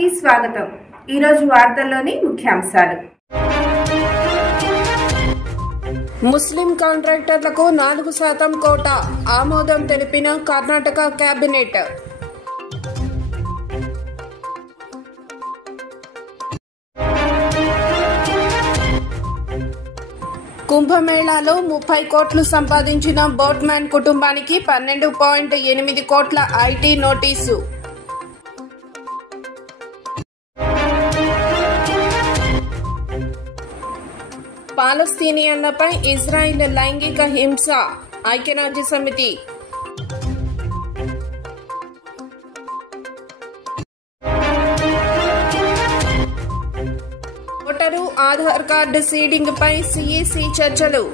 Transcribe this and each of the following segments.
కి స్వాగతం. ఈరోజు వార్తల్లోని ముఖ్యాంశాలు. ముస్లిం కాంట్రాక్టర్లకు 4% కోటా ఆమోదం తెలిపిన కర్ణాటక కేబినెట్. కుంభమేళాలో 30 కోట్లు సంపాదించిన బోట్మ్యాన్ కుటుంబానికి 12.8 కోట్ల ఐటీ నోటీసు. పాలస్తీనియన్లపై ఇజ్రాయిల్ లైంగిక హింస ఐక్యరాజ్య సమితి. ఓటరు ఆధార్ కార్డు సీడింగ్ పై సిఈసి చర్చలు.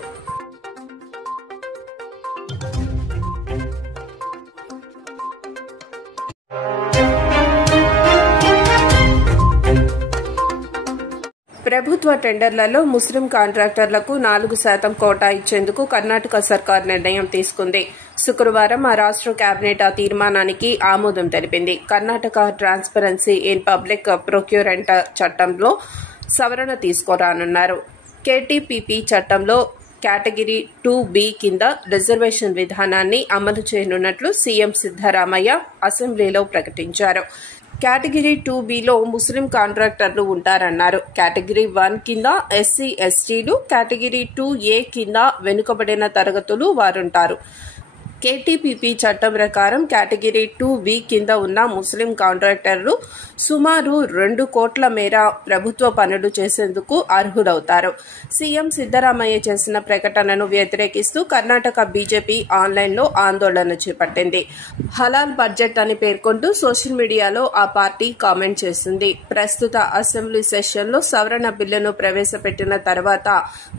ప్రభుత్వ టెండర్లలో ముస్లిం కాంట్రాక్టర్లకు 4% కోటా ఇచ్చేందుకు కర్ణాటక సర్కార్ నిర్ణయం తీసుకుంది. శుక్రవారం ఆ రాష్ట్ర కేబినెట్ ఆ తీర్మానానికి ఆమోదం తెలిపింది. Karnataka transparency in public procurement చట్టంలో సవరణ తీసుకురానున్నారు. కేటీపీపీ చట్టంలో కేటగిరీ 2B కింద రిజర్వేషన్ విధానాన్ని అమలు చేయనున్నట్లు సీఎం సిద్దరామయ్య అసెంబ్లీలో ప్రకటించారు. కేటగిరీ 2Bలో ముస్లిం కాంట్రాక్టర్లు ఉంటారన్నారు. కేటగిరీ 1 కింద ఎస్సీ ఎస్టీలు, కేటగిరీ 2A కింద వెనుకబడిన తరగతులు వారుంటారు. కేటీపీపీ చట్టం ప్రకారం కేటగిరీ 2B కింద ఉన్న ముస్లిం కాంట్రాక్టర్లు సుమారు 2 కోట్ల మేర ప్రభుత్వ పనులు చేసేందుకు అర్హులవుతారు. సీఎం సిద్దరామయ్య చేసిన ప్రకటనను వ్యతిరేకిస్తూ కర్ణాటక బీజేపీ ఆన్లైన్లో ఆందోళన చేపట్టింది. హలాల్ బడ్జెట్ అని పేర్కొంటూ సోషల్ మీడియాలో ఆ పార్టీ కామెంట్ చేసింది. ప్రస్తుత అసెంబ్లీ సెషన్లో సవరణ బిల్లును ప్రవేశపెట్టిన తర్వాత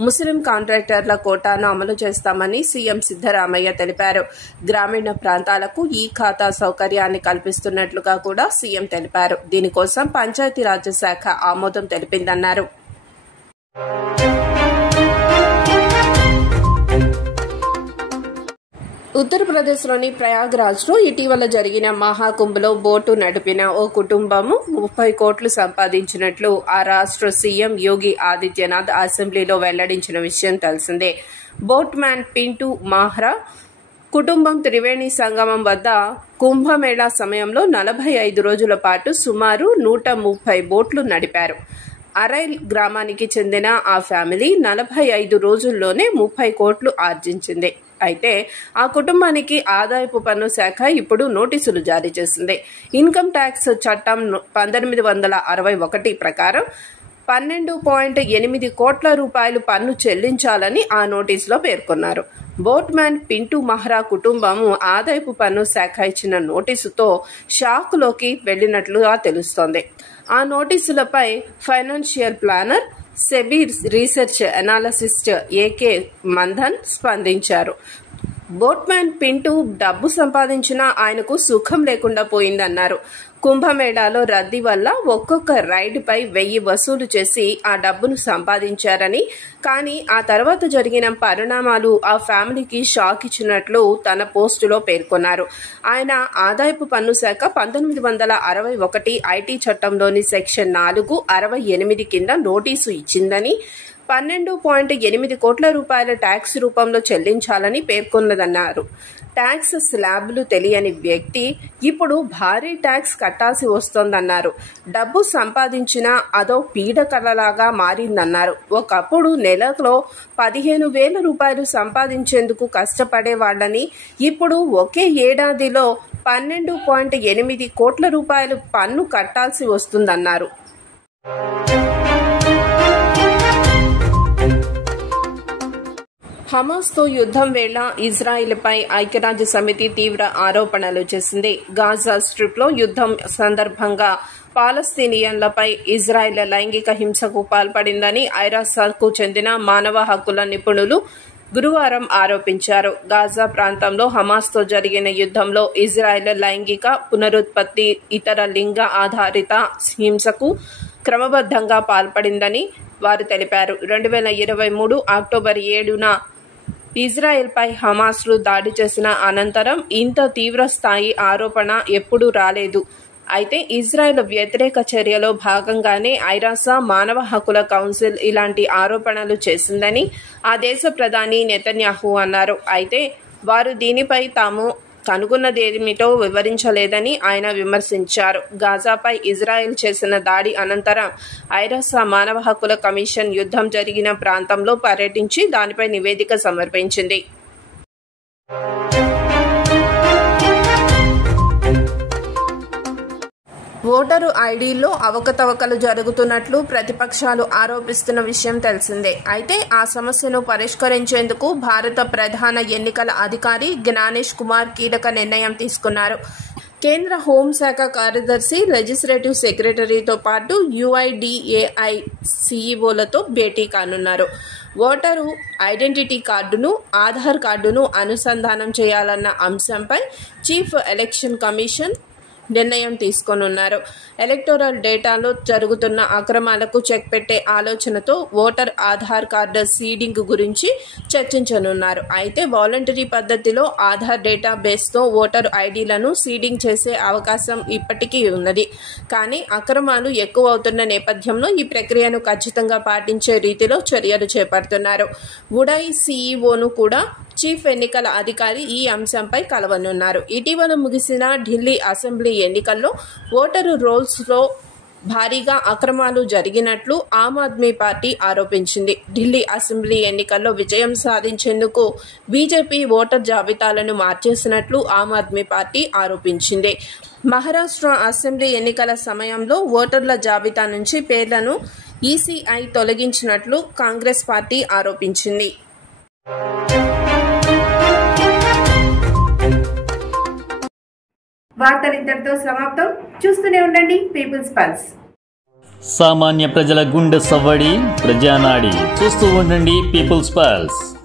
ముస్లిం కాంట్రాక్టర్ల కోటాను అమలు చేస్తామని సీఎం సిద్దరామయ్య తెలిపారు. గ్రామీణ ప్రాంతాలకు ఈ ఖాతా సౌకర్యాన్ని కల్పిస్తున్నట్లుగా కూడా సీఎం తెలిపారు. దీనికోసం పంచాయతీరాజ్ శాఖ ఆమోదం తెలిపిందన్నారు. ఉత్తరప్రదేశ్లోని ప్రయాగ్రాజ్లో ఇటీవల జరిగిన మహాకుంభలో బోటు నడిపిన ఓ కుటుంబము 30 కోట్లు సంపాదించినట్లు ఆ రాష్ట్ర సీఎం యోగి ఆదిత్యనాథ్ అసెంబ్లీలో వెల్లడించిన విషయం తెలిసిందే. బోట్మ్యాన్ పింటూ మాహ్రా కుటుంబం త్రివేణి సంగమం వద్ద కుంభమేళా సమయంలో 45 రోజుల పాటు సుమారు 130 బోట్లు నడిపారు. అరైల్ గ్రామానికి చెందిన ఆ ఫ్యామిలీ 45 రోజుల్లోనే 30 కోట్లు ఆర్జించింది. అయితే ఆ కుటుంబానికి ఆదాయపు పన్ను శాఖ ఇప్పుడు నోటీసులు జారీ చేసింది. ఇన్కమ్ ట్యాక్స్ చట్టం 1961 ప్రకారం 12.8 కోట్ల రూపాయలు పన్ను చెల్లించాలని ఆ నోటీసులో పేర్కొన్నారు. బోట్మ్యాన్ పింటూ మహ్రా కుటుంబం ఆదాయపు పన్ను శాఖ ఇచ్చిన నోటీసుతో షాక్లోకి వెళ్లినట్లుగా తెలుస్తోంది. ఆ నోటీసులపై financial planner, SEBI research analyst AK Manthan స్పందించారు. బోట్మ్యాన్ పింటూ డబ్బు సంపాదించినా ఆయనకు సుఖం లేకుండా పోయిందన్నారు. కుంభమేళాలో రద్దీ వల్ల ఒక్కొక్క రైడ్పై 1000 వసూలు చేసి ఆ డబ్బును సంపాదించారని, కానీ ఆ తర్వాత జరిగిన పరిణామాలు ఆ ఫ్యామిలీకి షాక్ ఇచ్చినట్లు తన పోస్టులో పేర్కొన్నారు. ఆయన ఆదాయపు పన్ను శాఖ 1961 ఐటీ చట్టంలోని సెక్షన్ 468 కింద నోటీసు ఇచ్చిందని, 12.8 కోట్ల రూపాయల ట్యాక్స్ రూపంలో చెల్లించాలని పేర్కొన్నదన్నారు. ట్యాక్స్ స్లాబ్లు తెలియని వ్యక్తి ఇప్పుడు భారీ ట్యాక్స్ కట్టాల్సి వస్తోందన్నారు. డబ్బు సంపాదించినా అదో పీడకలలాగా మారిందన్నారు. ఒకప్పుడు నెలలో 15,000 రూపాయలు సంపాదించేందుకు కష్టపడేవాళ్లని ఇప్పుడు ఒకే ఏడాదిలో 12.8 కోట్ల రూపాయలు పన్ను కట్టాల్సి వస్తుందన్నారు. హమాస్తో యుద్ధం వేళ ఇజ్రాయిల్పై ఐక్యరాజ్య సమితి తీవ్ర ఆరోపణలు చేసింది. గాజా స్ట్రిప్లో యుద్ధం సందర్భంగా పాలస్తీనియన్లపై ఇజ్రాయిల్ లైంగిక హింసకు పాల్పడిందని ఐరాసకు చెందిన మానవ హక్కుల నిపుణులు గురువారం ఆరోపించారు. గాజా ప్రాంతంలో హమాస్తో జరిగిన యుద్ధంలో ఇజ్రాయిల్ లైంగిక పునరుత్పత్తి, ఇతర లింగ ఆధారిత హింసకు క్రమబద్ధంగా పాల్పడిందని వారు తెలిపారు. 2023 అక్టోబర్ 7న ఇజ్రాయెల్పై హమాస్లు దాడి చేసిన అనంతరం ఇంత తీవ్ర స్థాయి ఆరోపణ ఎప్పుడూ రాలేదు. అయితే ఇజ్రాయెల్ వ్యతిరేక చర్యలో భాగంగానే ఐరాస మానవ హక్కుల కౌన్సిల్ ఇలాంటి ఆరోపణలు చేసిందని ఆ దేశ ప్రధాని నెతన్యాహు అన్నారు. అయితే వారు దీనిపై తాము కనుగొన్నదేమిటో వివరించలేదని ఆయన విమర్శించారు. గాజాపై ఇజ్రాయెల్ చేసిన దాడి అనంతరం ఐరాస మానవ హక్కుల కమిషన్ యుద్ధం జరిగిన ప్రాంతంలో పర్యటించి దానిపై నివేదిక సమర్పించింది. ఓటరు ఐడీల్లో అవకతవకలు జరుగుతున్నట్లు ప్రతిపక్షాలు ఆరోపిస్తున్న విషయం తెలిసిందే. అయితే ఆ సమస్యను పరిష్కరించేందుకు భారత ప్రధాన ఎన్నికల అధికారి జ్ఞానేష్ కుమార్ కీలక నిర్ణయం తీసుకున్నారు. కేంద్ర హోంశాఖ కార్యదర్శి, లెజిస్లేటివ్ సెక్రటరీతో పాటు UIDAI CEOలతో భేటీ కానున్నారు. ఓటరు ఐడెంటిటీ కార్డును, ఆధార్ కార్డును అనుసంధానం చేయాలన్న అంశంపై చీఫ్ ఎలక్షన్ కమిషన్ నిర్ణయం తీసుకోనున్నారు. ఎలక్టోరల్ డేటాలో జరుగుతున్న అక్రమాలకు చెక్ పెట్టే ఆలోచనతో ఓటర్ ఆధార్ కార్డు సీడింగ్ గురించి చర్చించనున్నారు. అయితే వాలంటరీ పద్ధతిలో ఆధార్ డేటా బేస్తో ఓటర్ ఐడీలను సీడింగ్ చేసే అవకాశం ఇప్పటికీ ఉన్నది. కానీ అక్రమాలు ఎక్కువ అవుతున్న నేపథ్యంలో ఈ ప్రక్రియను ఖచ్చితంగా పాటించే రీతిలో చర్యలు చేపడుతున్నారు. ఉడై CEOను కూడా చీఫ్ ఎన్నికల అధికారి ఈ అంశంపై కలవనున్నారు. ఇటీవల ముగిసిన ఢిల్లీ అసెంబ్లీ ఎన్నికల్లో ఓటరు రోల్స్లో భారీగా అక్రమాలు జరిగినట్లు ఆమ్ ఆద్మీ పార్టీ ఆరోపించింది. ఢిల్లీ అసెంబ్లీ ఎన్నికల్లో విజయం సాధించేందుకు బీజేపీ ఓటర్ జాబితాలను మార్చేసినట్లు ఆమ్ ఆద్మీ పార్టీ ఆరోపించింది. మహారాష్ట్ర అసెంబ్లీ ఎన్నికల సమయంలో ఓటర్ల జాబితా నుంచి పేర్లను ECI తొలగించినట్లు కాంగ్రెస్ పార్టీ ఆరోపించింది. వార్తలు ఇంతటితో సమాప్తం. చూస్తూనే ఉండండి పీపుల్స్ పల్స్. సామాన్య ప్రజల గుండె సవ్వడి, ప్రజానాడి. చూస్తూ ఉండండి పీపుల్స్ పల్స్.